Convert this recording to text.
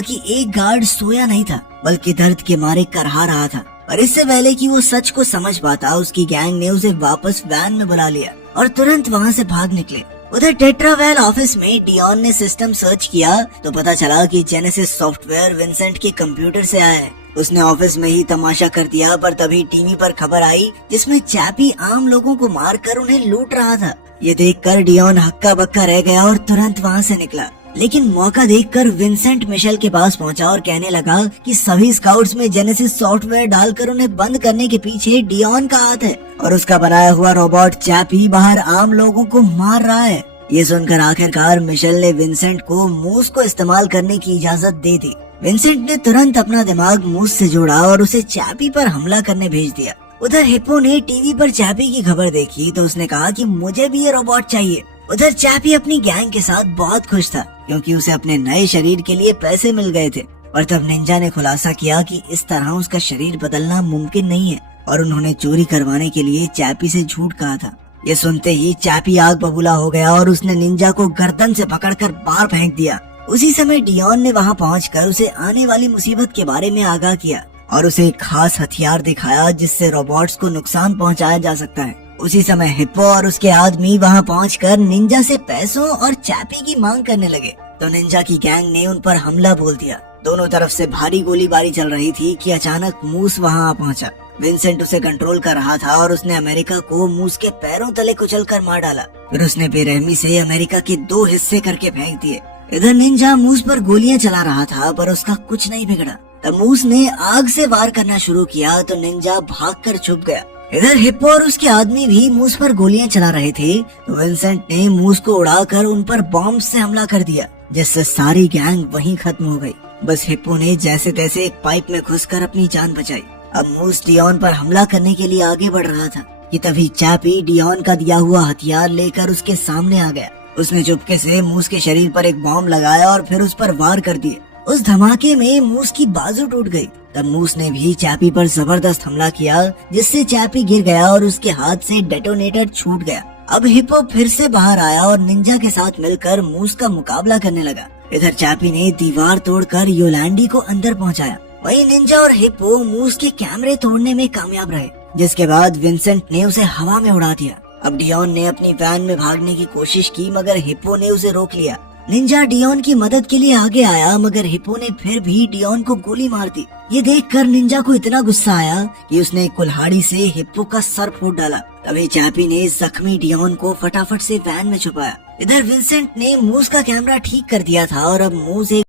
कि एक गार्ड सोया नहीं था बल्कि दर्द के मारे करहा रहा था। और इससे पहले कि वो सच को समझ पाता, उसकी गैंग ने उसे वापस वैन में बुला लिया और तुरंत वहाँ से भाग निकले। उधर टेट्रावेल ऑफिस में डियोन ने सिस्टम सर्च किया तो पता चला कि जेनेसिस सॉफ्टवेयर विंसेंट के कंप्यूटर से आया है। उसने ऑफिस में ही तमाशा कर दिया, पर तभी टीवी पर खबर आई जिसमें चैपी आम लोगों को मारकर उन्हें लूट रहा था। ये देखकर डियोन हक्का बक्का रह गया और तुरंत वहाँ से निकला। लेकिन मौका देखकर विंसेंट मिशेल के पास पहुंचा और कहने लगा कि सभी स्काउट्स में जेनेसिस सॉफ्टवेयर डालकर उन्हें बंद करने के पीछे डियोन का हाथ है और उसका बनाया हुआ रोबोट चैपी बाहर आम लोगों को मार रहा है। ये सुनकर आखिरकार मिशेल ने विंसेंट को मूस को इस्तेमाल करने की इजाजत दे दी। विंसेंट ने तुरंत अपना दिमाग मूस से जोड़ा और उसे चैपी पर हमला करने भेज दिया। उधर हिप्पो ने टीवी पर चैपी की खबर देखी तो उसने कहा कि मुझे भी ये रोबोट चाहिए। उधर चैपी अपनी गैंग के साथ बहुत खुश था क्योंकि उसे अपने नए शरीर के लिए पैसे मिल गए थे। और तब निंजा ने खुलासा किया कि इस तरह उसका शरीर बदलना मुमकिन नहीं है और उन्होंने चोरी करवाने के लिए चैपी से झूठ कहा था। ये सुनते ही चैपी आग बबूला हो गया और उसने निंजा को गर्दन से पकड़कर बाहर फेंक दिया। उसी समय डियोन ने वहाँ पहुंचकर उसे आने वाली मुसीबत के बारे में आगाह किया और उसे एक खास हथियार दिखाया जिससे रोबोट्स को नुकसान पहुंचाया जा सकता है। उसी समय हिप्पो और उसके आदमी वहाँ पहुंचकर निंजा से पैसों और चैपी की मांग करने लगे तो निंजा की गैंग ने उन पर हमला बोल दिया। दोनों तरफ से भारी गोलीबारी चल रही थी कि अचानक मूस वहाँ आ पहुंचा। विंसेंट उसे कंट्रोल कर रहा था और उसने अमेरिका को मूस के पैरों तले कुचलकर मार डाला। फिर उसने बेरहमी से अमेरिका के 2 हिस्से करके फेंक दिए। इधर निंजा मूस पर गोलियां चला रहा था पर उसका कुछ नहीं बिगड़ा। तब मूस ने आग से वार करना शुरू किया तो निंजा भागकर छुप गया। इधर हिप्पो और उसके आदमी भी मूस पर गोलियां चला रहे थे तो विंसेंट ने मूस को उड़ाकर उन पर बॉम्ब से हमला कर दिया जिससे सारी गैंग वहीं खत्म हो गई। बस हिप्पो ने जैसे तैसे एक पाइप में घुसकर अपनी जान बचाई। अब मूस डियोन पर हमला करने के लिए आगे बढ़ रहा था कि तभी चैपी डियोन का दिया हुआ हथियार लेकर उसके सामने आ गया। उसने चुपके से मूस के शरीर पर एक बॉम्ब लगाया और फिर उस पर वार कर दिए। उस धमाके में मूस की बाजू टूट गई। तब मूस ने भी चैपी पर जबरदस्त हमला किया जिससे चैपी गिर गया और उसके हाथ से डेटोनेटर छूट गया। अब हिप्पो फिर से बाहर आया और निंजा के साथ मिलकर मूस का मुकाबला करने लगा। इधर चैपी ने दीवार तोड़कर योलैंडी को अंदर पहुंचाया। वहीं निंजा और हिप्पो मूस के कैमरे तोड़ने में कामयाब रहे जिसके बाद विंसेंट ने उसे हवा में उड़ा दिया। अब डियोन ने अपनी वैन में भागने की कोशिश की मगर हिप्पो ने उसे रोक लिया। निंजा डियोन की मदद के लिए आगे आया मगर हिप्पो ने फिर भी डियोन को गोली मार दी। ये देखकर निंजा को इतना गुस्सा आया कि उसने कुल्हाड़ी से हिप्पो का सर फोड़ डाला। तभी चैपी ने जख्मी डियोन को फटाफट से वैन में छुपाया। इधर विंसेंट ने मूस का कैमरा ठीक कर दिया था और अब मूस एक